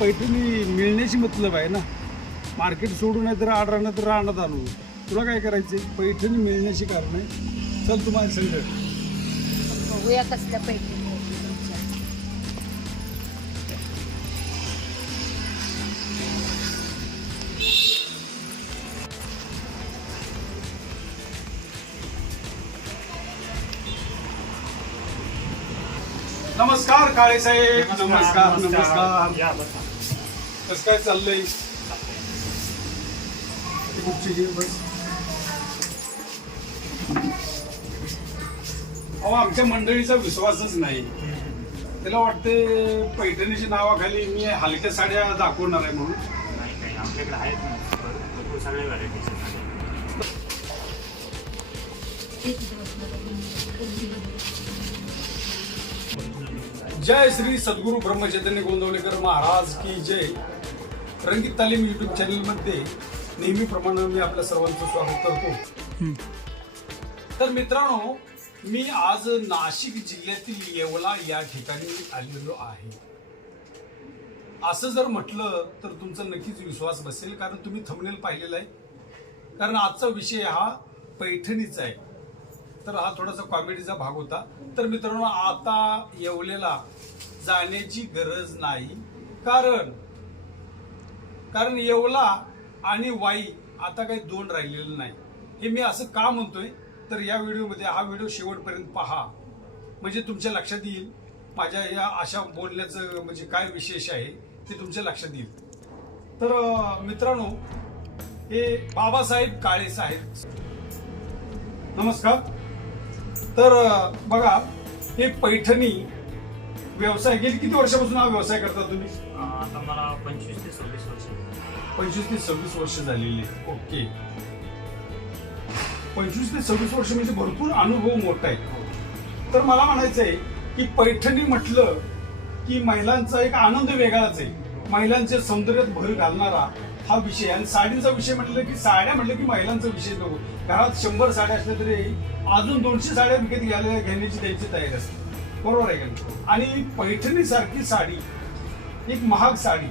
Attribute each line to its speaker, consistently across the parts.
Speaker 1: पैठणी
Speaker 2: मिळण्याची मतलब आहे ना. मार्केट सोडून नाही तर आड राहणार तर राहण्यात आणू. तुला काय करायचे पैठणी मिळण्याची कारण आहे. चल तुम्हाला संग
Speaker 1: बघूया कसल्या पैठणी
Speaker 2: नमस्कार काळे साहेब. नमस्कार. नमस्कार.
Speaker 3: या बसा.
Speaker 2: कसं काय चाललंय? अहो आमच्या मंडळीचा विश्वासच नाही. त्याला वाटते पैठणीच्या नावाखाली मी हलक्या साड्या दाखवणार आहे म्हणून.
Speaker 3: नाही काही आपल्याकडे आहेत ना. भर- भरपूर सगळे व्हरायटीज
Speaker 2: जय श्री सद्गुरू ब्रह्मचैतन्य गोंदवलेकर महाराज की जय. रंगीत तालीम युट्यूब चॅनलमध्ये नेहमीप्रमाणे मी आपल्या सर्वांचं स्वागत करतो. तर मित्रांनो मी आज नाशिक जिल्ह्यातील येवला या ठिकाणी आलेलो आहे. असं जर म्हटलं तर तुमचा नक्कीच विश्वास बसेल कारण तुम्ही थंबनेल पाहिलेला आहे. कारण आजचा विषय हा पैठणीचा आहे. तर हा थोडासा कॉमेडीचा भाग होता. तर मित्रांनो आता येवलेला जाण्याची गरज नाही. कारण कारण येवला आणि वाई आता काही दोन राहिलेलं नाही. हे मी असं का म्हणतोय? तर या व्हिडिओमध्ये हा व्हिडिओ शेवटपर्यंत पहा. म्हणजे तुमच्या लक्षात येईल. माझ्या या अशा बोलण्याचं म्हणजे काय विशेष आहे ते तुमच्या लक्षात येईल. तर मित्रांनो हे बाबासाहेब काळे साहेब. नमस्कार. तर बघा हे पैठणी व्यवसाय गेली किती वर्षापासून हा व्यवसाय करता तुम्ही?
Speaker 3: आता मला पंचवीस ते सव्वीस वर्ष.
Speaker 2: पंचवीस ते सव्वीस वर्ष झालेली आहे. ओके. पंचवीस ते सव्वीस वर्ष म्हणजे भरपूर अनुभव मोठा आहे. तर मला म्हणायचं आहे की पैठणी म्हटलं की महिलांचा एक आनंद वेगळाच आहे. महिलांच्या सौंदर्यात भर घालणारा हा विषय आणि साडीचा विषय म्हटलं की साड्या म्हटलं की महिलांचा विषय नको घरात शंभर साड्या असल्या तरी अजून दोनशे साड्या विकत घ्यायला घेण्याची त्यांची तयारी असते. बरोबर आहे का आणि पैठणीसारखी साडी एक महाग साडी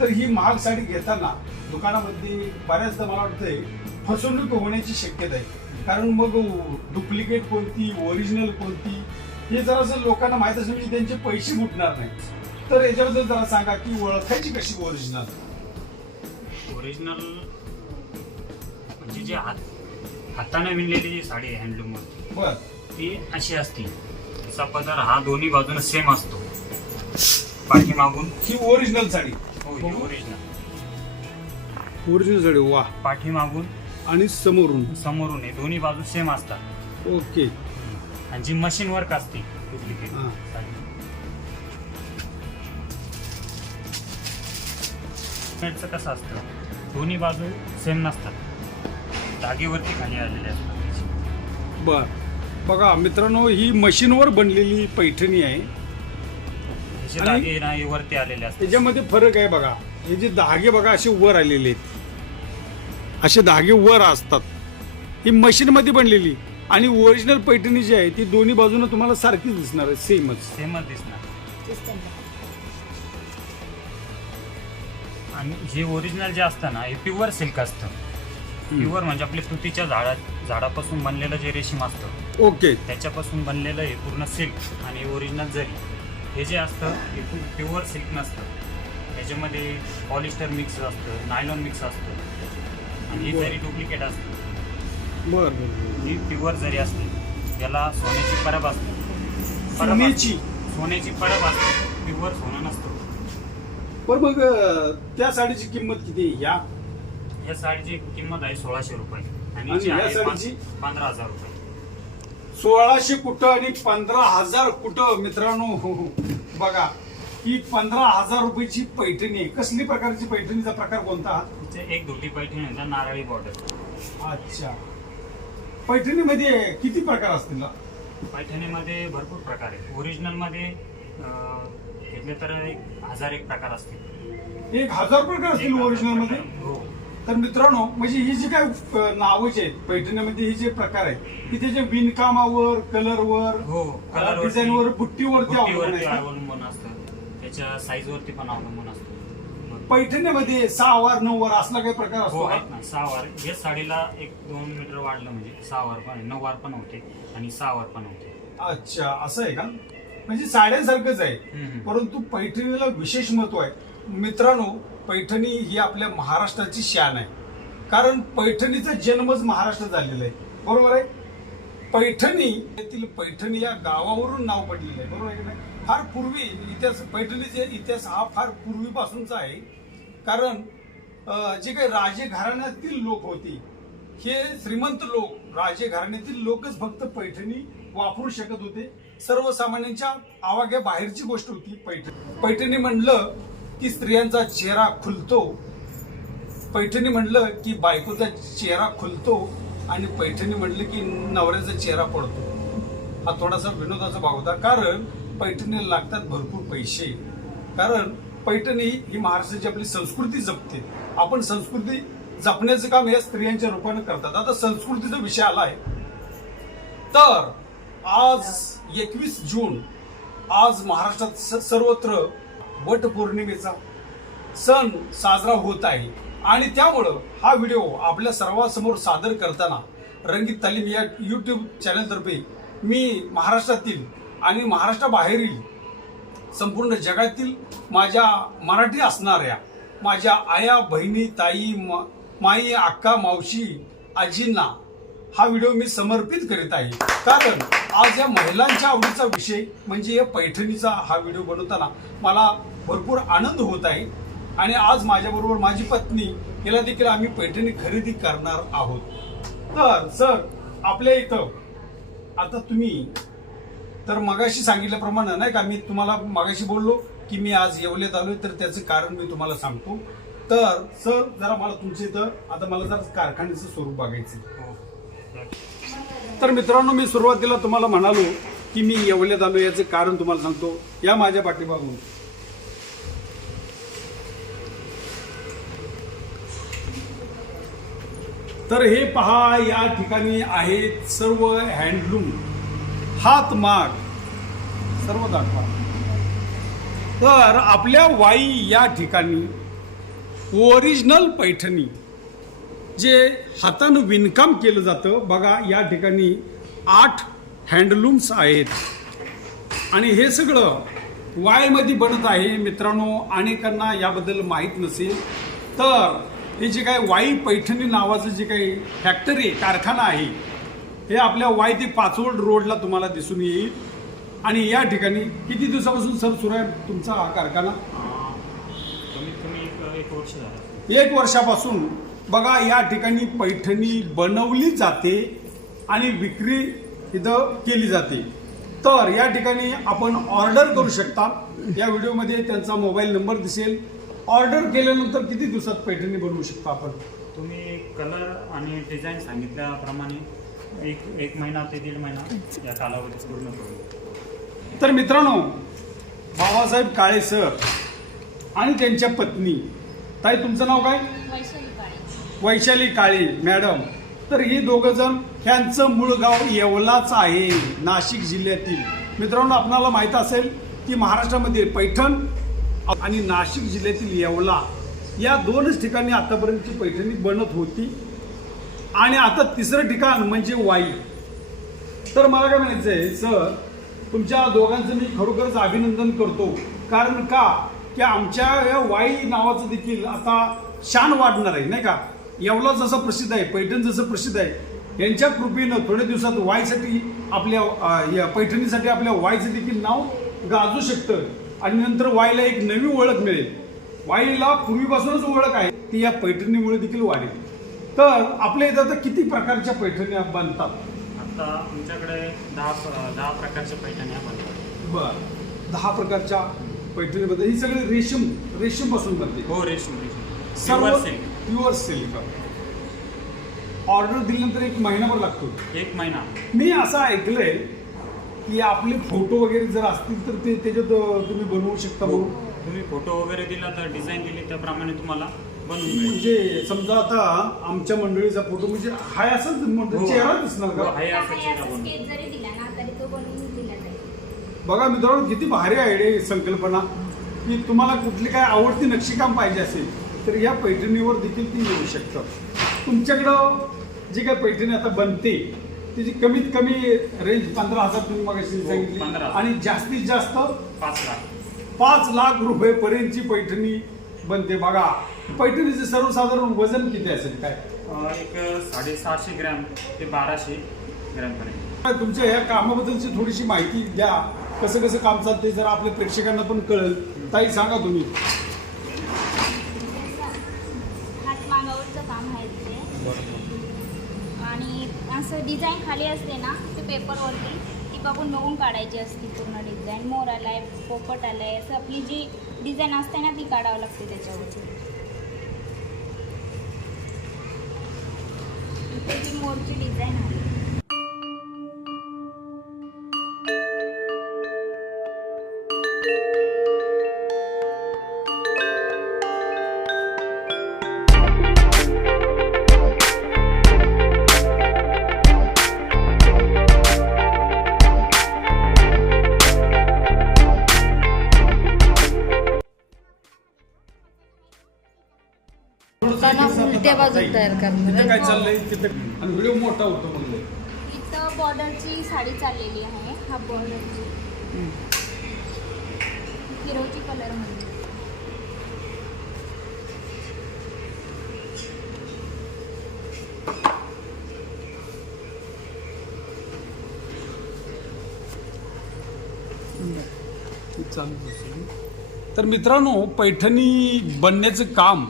Speaker 2: तर ही महाग साडी घेताना दुकानामध्ये बऱ्याचदा मला वाटतंय फसवणूक होण्याची शक्यता आहे. कारण मग डुप्लिकेट कोणती ओरिजिनल कोणती हे जरासं लोकांना माहीत असलं म्हणजे त्यांचे पैसे फुटणार नाही. तर याच्याबद्दल जरा सांगा की ओळखायची कशी ओरिजिनल
Speaker 3: ओरिजिनल म्हणजे जी हात हाताने विणलेली जी साडी आहे हँडलूम
Speaker 2: बर.
Speaker 3: ती अशी असते. तिचा पदर हा दोन्ही बाजूने सेम असतो. पाठीमागून
Speaker 2: ही ओरिजिनल साडी.
Speaker 3: हो ही ओरिजिनल
Speaker 2: ओरिजिनल साडी वा.
Speaker 3: पाठीमागून.
Speaker 2: आणि समोरून.
Speaker 3: समोरून हे दोन्ही बाजू सेम असतात.
Speaker 2: ओके.
Speaker 3: आणि जी मशीन वर्क असते डुप्लिकेट
Speaker 2: हा.
Speaker 3: साडी नेटचं कसं असतं? दोन्ही बाजू सेम नसतात. धागेवरती खाली आलेले असतात.
Speaker 2: बर. बघा मित्रांनो ही मशीनवर बनलेली पैठणी आहे. आणि-
Speaker 3: धागे ना हे वरती आलेले असतात.
Speaker 2: त्याच्यामध्ये फरक आहे बघा. हे जे धागे बघा असे वर आलेले आहेत. असे धागे वर असतात. ही मशीन मध्ये बनलेली. आणि ओरिजिनल पैठणी जी आहे ती दोन्ही बाजूने तुम्हाला सारखीच दिसणार आहे सेमच
Speaker 3: सेमच दिसणार. आणि हे ओरिजिनल जे असतं ना हे प्युअर सिल्क असतं. प्युअर म्हणजे आपले तुतीच्या झाडा झाडापासून बनलेलं जे रेशीम असतं
Speaker 2: ओके.
Speaker 3: त्याच्यापासून बनलेलं हे पूर्ण सिल्क आणि ओरिजिनल जरी. हे जे असतं हे प्युअर सिल्क नसतं. त्याच्यामध्ये पॉलिस्टर मिक्स असतं नायलॉन मिक्स असतं. आणि ही. जरी डुप्लिकेट असते
Speaker 2: बर
Speaker 3: ही प्युअर जरी असते याला सोन्याची परब असते.
Speaker 2: सोन्याची?
Speaker 3: सोन्याची परब असते. प्युअर सोनं नसतं.
Speaker 2: पण मग त्या साडीची किंमत किती या?
Speaker 3: या साडीची किंमत आहे सोळाशे रुपये. आणि पंधरा हजार रुपये.
Speaker 2: सोळाशे कुठं आणि पंधरा हजार कुठं मित्रांनो बघा ही पंधरा हजार रुपयाची पैठणी आहे. कसली प्रकारची पैठणीचा प्रकार कोणता?
Speaker 3: एक धोटी पैठणी म्हणजे नारळी बॉर्डर
Speaker 2: अच्छा. पैठणीमध्ये किती प्रकार असतील?
Speaker 3: पैठणीमध्ये भरपूर प्रकार आहेत. ओरिजिनलमध्ये अं, घेतले तर एक हजार एक प्रकार असतील.
Speaker 2: एक हजार प्रकार असतील
Speaker 3: ओरिजिनलमध्ये. हो.
Speaker 2: तर मित्रांनो म्हणजे ही जी काय नावं जी आहेत पैठणीमध्ये हे जे प्रकार आहेत की त्याच्या विणकामावर कलरवर
Speaker 3: हो
Speaker 2: डिझाईनवर बुट्टीवरती अवलंबून
Speaker 3: बुट्टीवरती
Speaker 2: आहे का?
Speaker 3: अवलंबून असतं. त्याच्या साईज वरती पण अवलंबून असतं.
Speaker 2: पैठणीमध्ये सहा वार नऊ वार असला काही प्रकार
Speaker 3: हो
Speaker 2: असतो?
Speaker 3: आहेत ना. सहा वार. हे साडीला एक दोन मीटर वाढलं म्हणजे सहा वार पण नऊ वार पण होते आणि सहा वार पण होते.
Speaker 2: अच्छा असं आहे का? म्हणजे साड्यांसारखंच आहे. परंतु पैठणीला विशेष महत्त्व आहे. मित्रांनो पैठणी ही आपल्या महाराष्ट्राची शान आहे. कारण पैठणीचा जन्मच महाराष्ट्र झालेला आहे. बरोबर आहे? पैठणी येथील पैठणी या गावावरून नाव पडलेलं आहे. बरोबर आहे की नाही? फार पूर्वी इतिहास पैठणीचे इतिहास हा फार पूर्वीपासूनचा आहे. कारण जे काही राजे घराण्यातील लोक होते हे श्रीमंत लोक राजे घराण्यातील लोकच फक्त पैठणी वापरू शकत होते. सर्वसामान्यांच्या आवाग्या बाहेरची गोष्ट होती पैठणी. पैठणी म्हणलं की स्त्रियांचा चेहरा खुलतो. पैठणी म्हणलं की बायकोचा चेहरा खुलतो आणि पैठणी म्हणलं की नवऱ्याचा चेहरा पडतो. हा थोडासा विनोदाचा भाग होता. कारण पैठणीला लागतात भरपूर पैसे. कारण पैठणी ही महाराष्ट्राची आपली संस्कृती जपते. आपण संस्कृती जपण्याचं काम या स्त्रियांच्या रूपाने करतात. आता संस्कृतीचा विषय आलाय तर आज एकवीस जून आज महाराष्ट्रात स- सर्वत्र वट पौर्णिमेचा सण साजरा होत आहे. आणि त्यामुळं हा व्हिडिओ आपल्या सर्वांसमोर सादर करताना रंगीत तालीम या यूट्यूब चॅनलतर्फे मी महाराष्ट्रातील आणि महाराष्ट्राबाहेरील संपूर्ण जगातील माझ्या मराठी असणाऱ्या माझ्या आया बहिणी ताई म- माई अक्का मावशी आजींना हा व्हिडिओ मी समर्पित करीत आहे. कारण आज या महिलांच्या आवडीचा विषय म्हणजे या पैठणीचा हा व्हिडिओ बनवताना मला भरपूर आनंद होत आहे. आणि आज माझ्याबरोबर माझी पत्नी हिला देखील आम्ही पैठणी खरेदी करणार आहोत. तर सर आपल्या इथं आता तुम्ही तर मगाशी सांगितल्याप्रमाणे नाही का मी तुम्हाला मगाशी बोललो की मी आज येवलेत आलोय तर त्याचं कारण मी तुम्हाला सांगतो. तर सर जरा मला तुमच्या इथं आता मला जरा कारखान्याचं स्वरूप बघायचं तर मित्रांनो मी सुरुवातीला तुम्हाला म्हणालो की मी येवल्यात आलो याचं कारण तुम्हाला सांगतो. या माझ्या पाठीमागून. तर हे पहा या ठिकाणी आहेत सर्व हँडलूम हातमाग सर्व दाखवा तर आपल्या वाई या ठिकाणी ओरिजिनल पैठणी. जे हातानं विणकाम केलं जातं बघा या ठिकाणी आठ हँडलूम्स आहेत. आणि हे सगळं वायमध्ये बनत आहे मित्रांनो अनेकांना याबद्दल माहीत नसेल तर हे जे काही वाई पैठणी नावाचं जे काही फॅक्टरी कारखाना आहे हे आपल्या वाई ते पाचवड रोडला तुम्हाला दिसून येईल. आणि या ठिकाणी किती दिवसापासून सर सुरू आहे तुमचा हा कारखाना?
Speaker 3: अं, कमीत कमी एक एक वर्ष झालं.
Speaker 2: एक वर्षापासून बघा या ठिकाणी पैठणी बनवली जाते आणि विक्री इथं केली जाते. तर या ठिकाणी आपण ऑर्डर करू शकता. या व्हिडिओमध्ये त्यांचा मोबाईल नंबर दिसेल. ऑर्डर केल्यानंतर किती दिवसात पैठणी बनवू शकता आपण?
Speaker 3: तुम्ही कलर आणि डिझाईन सांगितल्याप्रमाणे एक एक महिना ते दीड महिना या कालावधीत पूर्ण करू.
Speaker 2: तर मित्रांनो बाबासाहेब काळे सर आणि त्यांच्या पत्नी. ताई तुमचं नाव काय?
Speaker 1: वैशाली काळे
Speaker 2: मॅडम. तर ही दोघं जण ह्यांचं मूळ गाव येवलाच आहे नाशिक जिल्ह्यातील. मित्रांनो आपणाला माहीत असेल की महाराष्ट्रामध्ये पैठण आणि नाशिक जिल्ह्यातील येवला या दोनच ठिकाणी आतापर्यंतची पैठणी बनत होती. आणि आता तिसरं ठिकाण म्हणजे वाई. तर मला काय म्हणायचं आहे सर तुमच्या दोघांचं मी खरोखरच अभिनंदन करतो. कारण का? की आमच्या या वाई नावाचं देखील आता शान वाढणार आहे नाही का? येवला जसं प्रसिद्ध आहे पैठण जसं प्रसिद्ध आहे यांच्या कृपेनं थोड्या दिवसात वाईसाठी आपल्या या पैठणीसाठी आपल्या वाईचं देखील नाव गाजू शकतं. आणि नंतर वाईला एक नवी ओळख मिळेल. वाईला पूर्वीपासूनच ओळख आहे ती या पैठणीमुळे देखील वाढेल. तर आपल्या इथं आता किती प्रकारच्या पैठण्या बनतात?
Speaker 3: आता आमच्याकडे दहा दहा प्रकारच्या पैठण्या बनतात.
Speaker 2: बर. दहा प्रकारच्या पैठणीबद्दल ही सगळी रेशीम रेशीमपासून बनते.
Speaker 3: हो रेशमी रेशमी.
Speaker 2: सर्व. प्युअर सिल्क ऑर्डर दिल्यानंतर एक महिनाभर लागतो
Speaker 3: एक महिना
Speaker 2: मी असं ऐकलंय की आपले फोटो वगैरे जर असतील तर ते त्याच्यात तुम्ही बनवू शकता
Speaker 3: हो.
Speaker 2: म्हणून
Speaker 3: तुम्ही फोटो वगैरे दिला तर डिझाईन दिली त्याप्रमाणे तुम्हाला बनवून मिळेल.
Speaker 2: म्हणजे समजा आता आमच्या मंडळीचा फोटो म्हणजे हाय असंच मंडळी
Speaker 3: हो.
Speaker 2: चेहरा दिसणार
Speaker 3: हो,
Speaker 2: का
Speaker 3: आहे
Speaker 1: हा,
Speaker 3: असं
Speaker 1: हे
Speaker 3: चेहरा
Speaker 1: असं
Speaker 3: बनवून.
Speaker 1: स्केच जरी दिला ना तरी तो बनवून दिला जाईल
Speaker 2: बघा मित्रांनो किती भारी आहे ही संकल्पना की तुम्हाला कुठली काय आवडती नक्षीकाम पाहिजे असेल तर या पैठणीवर देखील ती येऊ शकतं तुमच्याकडं जी काय पैठणी आता बनते त्याची कमीत कमी रेंज पंधरा हजार तुम्ही मग
Speaker 3: हो,
Speaker 2: सांगितली.
Speaker 3: 15,000.
Speaker 2: आणि जास्तीत जास्त
Speaker 3: पाच लाख.
Speaker 2: पाच लाख रुपयेपर्यंतची पैठणी बनते. बघा पैठणीचे सर्वसाधारण वजन किती असेल काय?
Speaker 3: अं, एक साडेसहाशे ग्रॅम ते बाराशे ग्रॅम पर्यंत.
Speaker 2: तुमच्या ह्या कामाबद्दलची थोडीशी माहिती द्या. कसं कसं काम चालते जरा आपल्या प्रेक्षकांना पण कळेल. ताई सांगा तुम्ही
Speaker 1: हात मागावरचं काम आहे तिथे आणि असं डिझाईन खाली असते ना ते पेपरवरती ती बघून बघून काढायची असते पूर्ण डिझाईन मोर आला आहे पोपट आलाय असं आपली जी डिझाईन असते ना ती काढावं लागते त्याच्यावरती. इथे मोरची डिझाईन आहे
Speaker 4: तयार करणार.
Speaker 2: तिथं काय चाललंय? तिथं आणि व्हिडिओ मोठा होतो म्हणलं
Speaker 1: इथं बॉर्डरची साडी चाललेली आहे. हा बॉर्डरची हिरोची
Speaker 2: चालूच असेल. तर मित्रांनो पैठणी बनण्याचं काम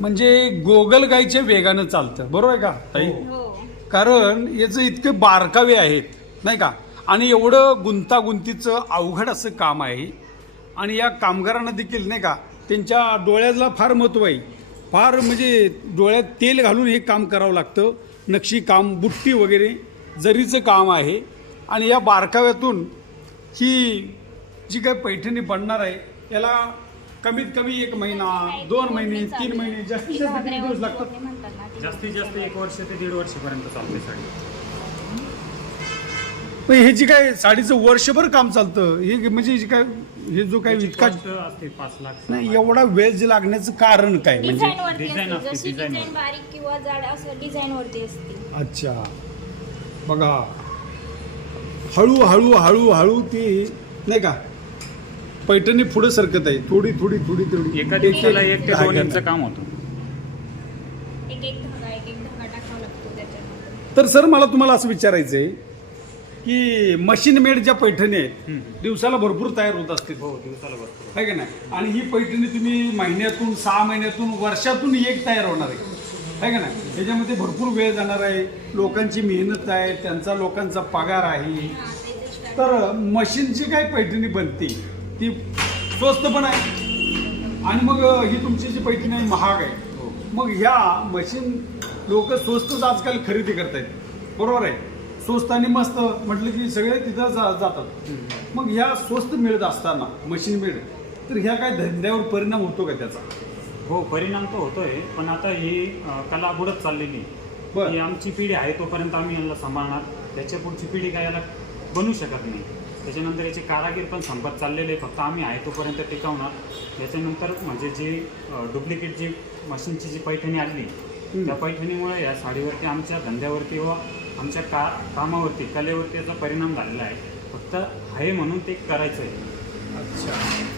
Speaker 2: म्हणजे गोगल गायच्या वेगानं चालतं. बरोबर आहे का ताई?
Speaker 1: हो.
Speaker 2: कारण याचं इतके बारकावे आहेत नाही का? आणि एवढं गुंतागुंतीचं अवघड असं काम आहे. आणि या कामगारांना देखील नाही का त्यांच्या डोळ्याला फार महत्त्व आहे. फार म्हणजे डोळ्यात तेल घालून हे काम करावं लागतं. नक्षी काम बुट्टी वगैरे जरीचं काम आहे. आणि या बारकाव्यातून ही जी काही पैठणी बनणार आहे याला कमीत कमी एक महिना दोन महिने तीन महिने जास्तीत जास्त किती दिवस लागतात.
Speaker 3: जास्तीत जास्त एक वर्ष ते दीड वर्षपर्यंत चालते साडी.
Speaker 2: पण हे जे काय साडीचं वर्षभर काम चालतं हे म्हणजे जे काय हे जो काय
Speaker 3: त्याची
Speaker 2: इतका
Speaker 3: cost असते पाच लाख
Speaker 2: नाही एवढा वेळ जे लागण्याचं कारण काय? म्हणजे
Speaker 1: डिझाईन वरती
Speaker 3: डिझाईन
Speaker 1: असते
Speaker 3: असते,
Speaker 1: जशी
Speaker 3: डिझाईन
Speaker 1: डिझाईन बारीक किंवा जाड असं डिझाईन वरती असते.
Speaker 2: अच्छा. बघा. हळू हळू हळू हळू ती नाही का? पैठणी पुढे सरकत आहे. थोडी थोडी थोडी थोडी.
Speaker 3: एका
Speaker 2: एक-
Speaker 3: दिवसाला एक ते दोन
Speaker 2: धाग्यानं.
Speaker 3: इंच काम होतं.
Speaker 1: एक एक धागा एक एक धागा टाकावा लागतो त्याच्यामध्ये.
Speaker 2: तर सर मला तुम्हाला असं विचारायचं आहे की मशीन मेड ज्या पैठणी आहेत. दिवसाला भरपूर तयार होत असतील.
Speaker 3: हो दिवसाला बसतो
Speaker 2: आहे का नाही? आणि ही पैठणी तुम्ही महिन्यातून सहा महिन्यातून वर्षातून एक तयार होणार आहे. आहे का नाही? त्याच्यामध्ये भरपूर वेळ जाणार आहे. लोकांची मेहनत आहे. त्यांचा लोकांचा पगार आहे.
Speaker 1: हा,
Speaker 2: तर मशीनची काय पैठणी बनते ती स्वस्त पण आहे. आणि मग ही तुमची जी पैठणी आहे महाग आहे.
Speaker 3: हो.
Speaker 2: मग ह्या मशीन लोक स्वस्तच आजकाल खरेदी करतायत. बरोबर आहे? स्वस्त आणि मस्त म्हटलं की सगळे तिथं जा जातात. मग ह्या स्वस्त मिळत असताना मशीन मिळत तर ह्या काय धंद्यावर परिणाम होतो का त्याचा?
Speaker 3: हो परिणाम तर होतोय पण आता ही कला बुडत चाललेली. ही आमची पिढी आहे तोपर्यंत आम्ही यांना सांभाळणार. त्याच्या पुढची पिढी काय याला बनू शकत नाही. त्याच्यानंतर याचे कारागीर पण संपत चाललेले आहे. फक्त आम्ही आहे तोपर्यंत टिकवणार. त्याच्यानंतर म्हणजे जी डुप्लिकेट जी मशीनची जी पैठणी आली त्या पैठणीमुळे या साडीवरती आमच्या धंद्यावरती व आमच्या का कामावरती कलेवरती याचा परिणाम झालेला आहे. फक्त आहे म्हणून ते करायचं आहे
Speaker 2: अच्छा.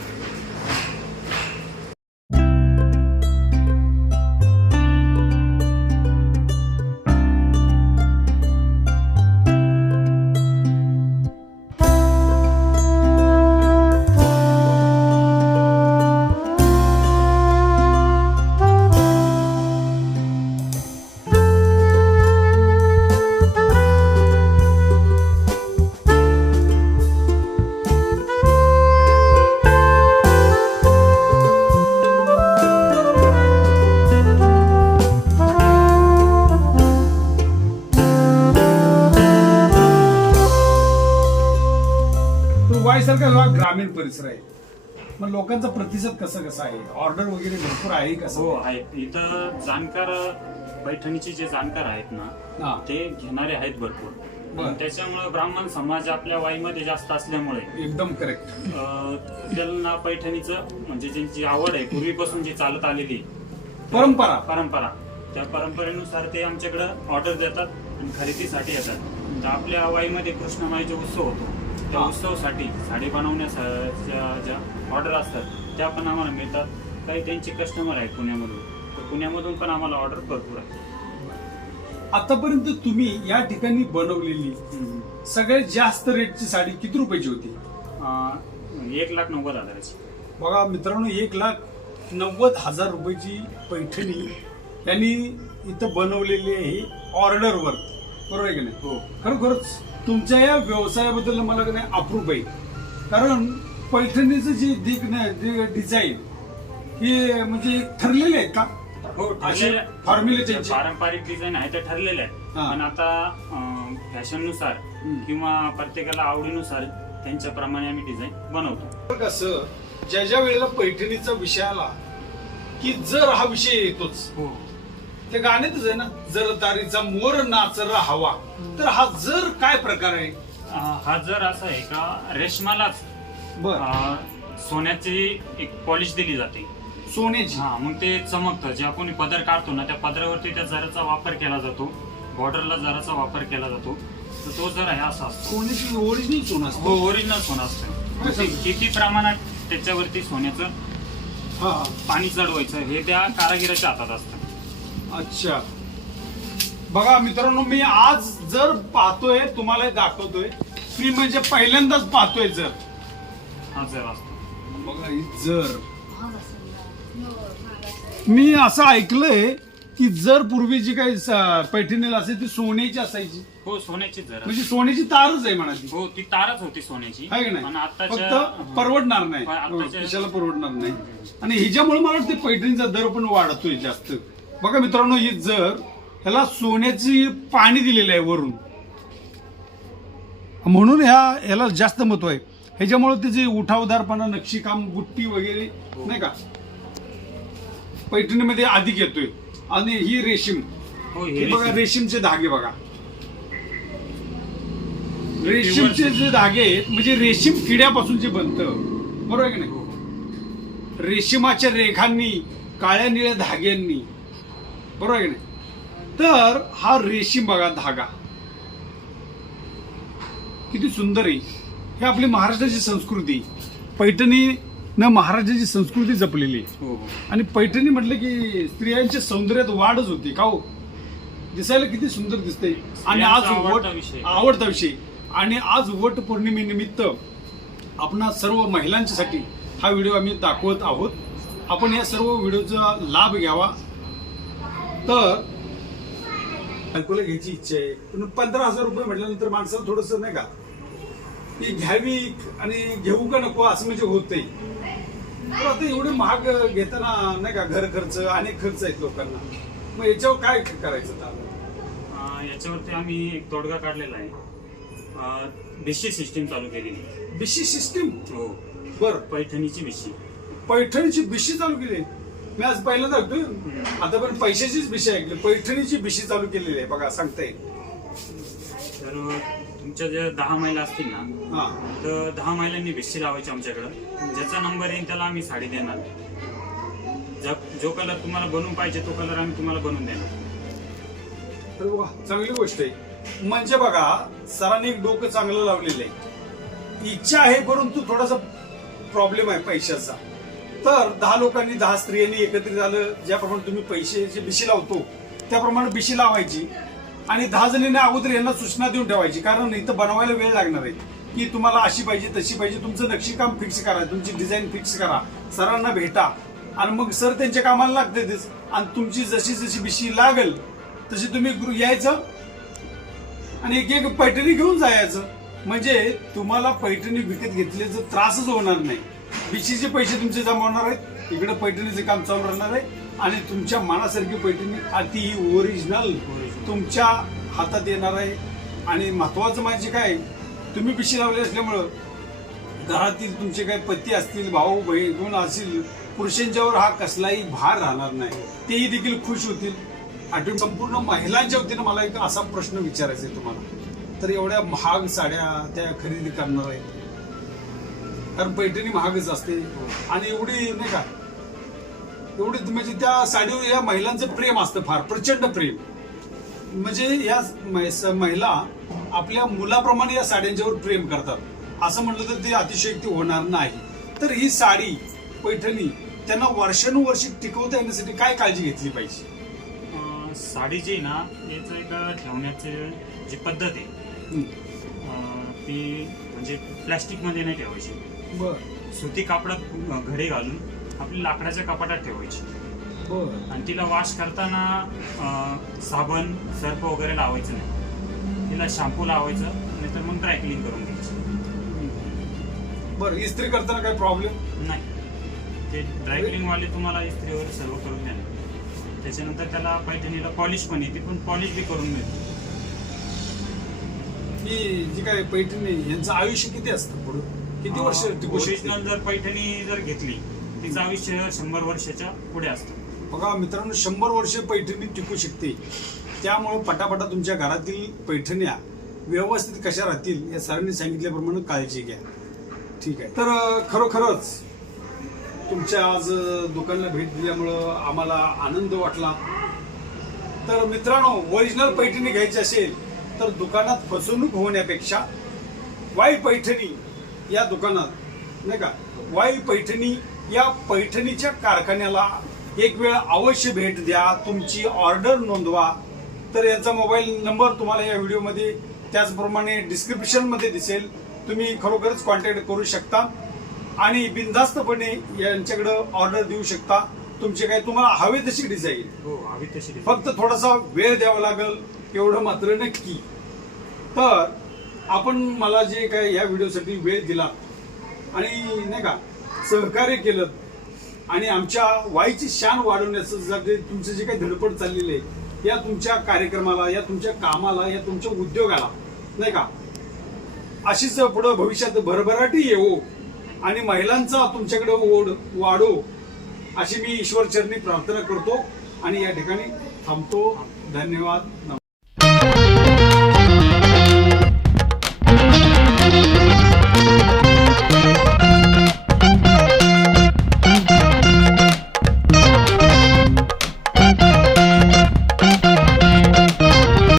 Speaker 2: वायसारखा हा ग्रामीण परिसर आहे. मग लोकांचा प्रतिसाद कसं कसं आहे? ऑर्डर वगैरे भरपूर आहे
Speaker 3: हो
Speaker 2: कसं
Speaker 3: आहेत. इथं जाणकार पैठणीचे जे जाणकार आहेत ना
Speaker 2: हा.
Speaker 3: ते घेणारे आहेत भरपूर.
Speaker 2: बरं.
Speaker 3: त्याच्यामुळे ब्राह्मण समाज आपल्या वाईमध्ये जास्त असल्यामुळे
Speaker 2: एकदम करेक्ट
Speaker 3: अं, त्यांना पैठणीचं म्हणजे ज्यांची आवड आहे पूर्वीपासून जी चालत आलेली
Speaker 2: परंपरा.
Speaker 3: परंपरा. त्या परंपरेनुसार ते आमच्याकडं ऑर्डर देतात आणि खरेदीसाठी येतात. तर आपल्या वाईमध्ये कृष्णमाईचा उत्सव होतो. त्या. उत्सवासाठी साडी बनवण्याच्या ज्या ऑर्डर असतात त्या पण आम्हाला मिळतात. काही त्यांचे कस्टमर आहेत पुण्यामधून. तर पुण्यामधून पण आम्हाला ऑर्डर भरपूर आहे
Speaker 2: आतापर्यंत तुम्ही या ठिकाणी बनवलेली सगळ्यात जास्त रेटची साडी किती रुपयाची होती?
Speaker 3: अं, एक लाख नव्वद हजाराची.
Speaker 2: बघा मित्रांनो एक लाख नव्वद हजार रुपयाची पैठणी यांनी इथं बनवलेली आहे ऑर्डरवर बरोबर आहे की नाही?
Speaker 3: हो.
Speaker 2: खरोखरच तुमच्या या व्यवसायाबद्दल मला का नाही अप्रूप आहे. कारण पैठणीचं जे दिग डिझाईन हे म्हणजे ठरलेले आहेत का?
Speaker 3: हो
Speaker 2: असे formula त्यांचे?
Speaker 3: पारंपरिक डिझाईन आहे ते ठरलेले आहे
Speaker 2: हा.
Speaker 3: पण आता फॅशननुसार
Speaker 2: हम्म.
Speaker 3: किंवा प्रत्येकाला आवडीनुसार त्यांच्याप्रमाणे आम्ही डिझाईन बनवतो.
Speaker 2: कसं ज्या ज्या वेळेला पैठणीचा विषय आला की जर हा विषय येतोच
Speaker 3: हो.
Speaker 2: ते गाण्यातच आहे ना जर तारीचा मोर नाचर हवा. तर हा जर काय प्रकार आहे?
Speaker 3: हा जर असा आहे का रेशमालाच
Speaker 2: बर.
Speaker 3: अं, सोन्याची एक पॉलिश दिली जाते.
Speaker 2: सोन्याची?
Speaker 3: हा मग ते चमकतं. जे आपण पदर काढतो ना त्या पदरावरती त्या जराचा वापर केला जातो. बॉर्डरला जराचा वापर केला जातो. तर तो जर आहे असा असतो.
Speaker 2: सोन्याची ओरिजिनल सोनं
Speaker 3: हो
Speaker 2: असतो
Speaker 3: ओरिजिनल सोनं असतं. ते
Speaker 2: सांगता?
Speaker 3: किती प्रमाणात त्याच्यावरती सोन्याचं
Speaker 2: हा हा.
Speaker 3: पाणी चढवायचं हे त्या कारागिराच्या हातात असतं.
Speaker 2: अच्छा. बघा मित्रांनो मी आज जर पाहतोय तुम्हाला हे दाखवतोय मी म्हणजे पहिल्यांदाच पाहतोय जर.
Speaker 3: हा जर असतो.
Speaker 2: बघा ही जर. मी असं ऐकलंय की जर पूर्वी जी काही स- पैठणीला असे ती सोन्याची असायची.
Speaker 3: हो सोन्याची जर
Speaker 2: म्हणजे सोन्याची तारच आहे म्हणा ती
Speaker 3: हो ती तारच होती सोन्याची.
Speaker 2: आहे की
Speaker 3: पण
Speaker 2: नाही
Speaker 3: आताच्या
Speaker 2: फक्त परवडणार नाही.
Speaker 3: पण
Speaker 2: कशाला परवडणार नाही. आणि ह्याच्यामुळे मला वाटतं पैठणीचा दर पण वाढतोय जास्त. बघा मित्रांनो ही जर ह्याला सोन्याची पाणी दिलेलं आहे वरून म्हणून ह्या ह्याला जास्त महत्त्व आहे. ह्याच्यामुळे त्याचे उठावदारपणा नक्षीकाम बुट्टी वगैरे नाही का? पैठणीमध्ये अधिक येतोय. आणि ही रेशीम.
Speaker 3: हो
Speaker 2: हे बघा
Speaker 3: रेशीम.
Speaker 2: रेशीमचे धागे बघा. रेशीमचे जे धागे आहेत म्हणजे रेशीम किड्यापासून जे बनतं. बरोबर आहे की नाही?
Speaker 3: हो.
Speaker 2: रेशीमाच्या रेखांनी काळ्या निळ्या धाग्यांनी बरोबर आहे की नाही? तर हा रेशीम बघा धागा. किती सुंदर आहे. ही आपली महाराष्ट्राची संस्कृती. पैठणी न महाराष्ट्राची संस्कृती जपलेली. आहे
Speaker 3: हो हो.
Speaker 2: आणि पैठणी म्हटलं की स्त्रियांच्या सौंदर्यात वाढच होती का हो? दिसायला किती सुंदर दिसते आणि आज वट.
Speaker 3: आवडता विषय.
Speaker 2: आणि आज वट पौर्णिमेनिमित्त आपणा सर्व महिलांच्यासाठी हा व्हिडिओ आम्ही दाखवत आहोत. आपण या सर्व व्हिडिओचा लाभ घ्यावा. तर बायकोला घ्यायची इच्छा आहे. पण पंधरा हजार रुपये म्हटल्यानंतर माणसाला थोडस नाही का ती घ्यावी आणि घेऊ का नको असं म्हणजे होतंय. तर आता एवढे महाग घेताना नाही का घर खर्च अनेक खर्च आहेत लोकांना. मग याच्यावर काय करायचं आता?
Speaker 3: याच्यावरती आम्ही एक तोडगा काढलेला आहे. बेशी सिस्टीम चालू केलेली
Speaker 2: बिशी सिस्टीम
Speaker 3: हो.
Speaker 2: बर.
Speaker 3: पैठणीची बेशी
Speaker 2: पैठणीची बिशी चालू केली मी आज पहिल्यांदा ऐकतोय. आता पण पैशाचीच बिशी ऐकली. पैठणीची बिशी चालू केलेली आहे बघा सांगता येईल
Speaker 3: तर तुमच्या ज्या दहा महिला असतील ना
Speaker 2: हा.
Speaker 3: तर दहा महिलांनी बेशी लावायची आमच्याकडं. ज्याचा नंबर येईल त्याला आम्ही साडी देणार. ज्या- जो कलर तुम्हाला बनवून पाहिजे तो कलर आम्ही तुम्हाला बनवून देणार.
Speaker 2: तर बघा चांगली गोष्ट आहे. म्हणजे बघा सरांनी एक डोकं चांगलं लावलेलं आहे. इच्छा आहे परंतु थोडासा प्रॉब्लेम आहे पैशाचा. तर दहा लोकांनी दहा स्त्रियांनी एकत्रित झालं ज्याप्रमाणे तुम्ही पैशाची बिशी लावतो त्याप्रमाणे बिशी लावायची आणि दहा जणींनी अगोदर यांना सूचना देऊन ठेवायची. कारण इथं बनवायला वेळ लागणार आहे. की तुम्हाला अशी पाहिजे तशी पाहिजे तुमचं नक्षीकाम फिक्स करा तुमची डिझाईन फिक्स करा सरांना भेटा. आणि मग सर त्यांच्या कामाला लागतेच आणि तुमची जशी जशी बिशी लागेल तशी तुम्ही यायचं आणि एक एक पैठणी घेऊन जायचं. म्हणजे तुम्हाला पैठणी विकत घेतल्याचं त्रासच होणार नाही. पिशीचे पैसे तुमचे जमा होणार आहेत. इकडे पैठणीचे काम चालू राहणार आहे. आणि तुमच्या मनासारखी पैठणी अति ओरिजिनल तुमच्या हातात येणार आहे. आणि महत्वाचं म्हणजे काय तुम्ही पिशी लावले असल्यामुळं घरातील तुमचे काही पती असतील भाऊ बहीण असतील पुरुषांच्यावर हा कसलाही भार राहणार नाही. तेही देखील खुश होतील. आणि संपूर्ण महिलांच्या वतीनं मला एक असा प्रश्न विचारायचा आहे तुम्हाला. तर एवढ्या महाग साड्या त्या खरेदी करणार आहेत. कारण पैठणी महागच असते. आणि एवढी नाही का एवढी म्हणजे त्या साडीवर या महिलांचं प्रेम असतं फार प्रचंड प्रेम. म्हणजे या महिला आपल्या मुलाप्रमाणे या साड्यांच्यावर प्रेम करतात. असं म्हटलं तर ते अतिशयोक्ती होणार नाही. तर ही साडी पैठणी त्यांना वर्षानुवर्षे टिकवता येण्यासाठी काय काळजी घेतली पाहिजे?
Speaker 3: साडी जी ना याचं एक ठेवण्याची जी पद्धत आहे ती म्हणजे प्लॅस्टिकमध्ये नाही ठेवायची.
Speaker 2: बर.
Speaker 3: सुती कापडात घडी घालून आपली लाकडाच्या कपाटात ठेवायची.
Speaker 2: बर.
Speaker 3: आणि तिला वॉश करताना अं, साबण सर्फ वगैरे लावायचं नाही. तिला शॅम्पू लावायचं नाहीतर मग ड्राय क्लीन करून घ्यायची.
Speaker 2: बर इस्त्री करताना काय प्रॉब्लेम
Speaker 3: नाही. ते ड्राय क्लीनवाले तुम्हाला इस्त्रीवर सर्व करून देणार. त्याच्यानंतर त्याला पैठणीला पॉलिश पण येते पण पॉलिश बी करून मिळते
Speaker 2: ही जी काय पैठणी यांचं आयुष्य किती असतं पुढे? किती वर्ष टिकू शकते
Speaker 3: जर पैठणी जर घेतली तिचं आयुष्य शंभर वर्षाच्या पुढे असतं.
Speaker 2: बघा मित्रांनो शंभर वर्ष पैठणी टिकू शकते. त्यामुळे पटापटा तुमच्या घरातील पैठण्या व्यवस्थित कशा राहतील या सरांनी सांगितल्याप्रमाणे काळजी घ्या. ठीक आहे. तर अं, खरोखरच तुमच्या आज अं, दुकानाला भेट दिल्यामुळं आम्हाला आनंद वाटला. तर मित्रांनो ओरिजिनल पैठणी घ्यायची असेल तर दुकानात फसवणूक होण्यापेक्षा वाई पैठणी या दुकानात नाही का? वाई पैठणी या पैठणीच्या कारखान्याला एक वेळ अवश्य भेट द्या. तुमची ऑर्डर नोंदवा. तर यांचा मोबाईल नंबर तुम्हाला या व्हिडिओमध्ये त्याचप्रमाणे डिस्क्रिप्शनमध्ये दिसेल. तुम्ही खरोखरच कॉन्टॅक्ट करू शकता आणि बिनधास्तपणे यांच्याकडं ऑर्डर देऊ शकता. तुमचे काय तुम्हाला हवे तशी डिझाईन?
Speaker 3: हो हवी तशी.
Speaker 2: फक्त थोडासा वेळ द्यावा लागेल. एवढं मात्र नक्की. तर आपण मला जे काय ह्या व्हिडिओसाठी वेळ दिला आणि नाही का सहकार्य केलं आणि आमच्या वाईची शान वाढवण्याचं जे तुमचं जे काही धडपड चाललेली आहे या तुमच्या कार्यक्रमाला या तुमच्या कामाला या तुमच्या उद्योगाला नाही का अशीच पुढं भविष्यात भरभराटी येवो आणि महिलांचा तुमच्याकडे ओढ वाढो अशी मी ईश्वर चरणी प्रार्थना करतो आणि या ठिकाणी थांबतो. धन्यवाद.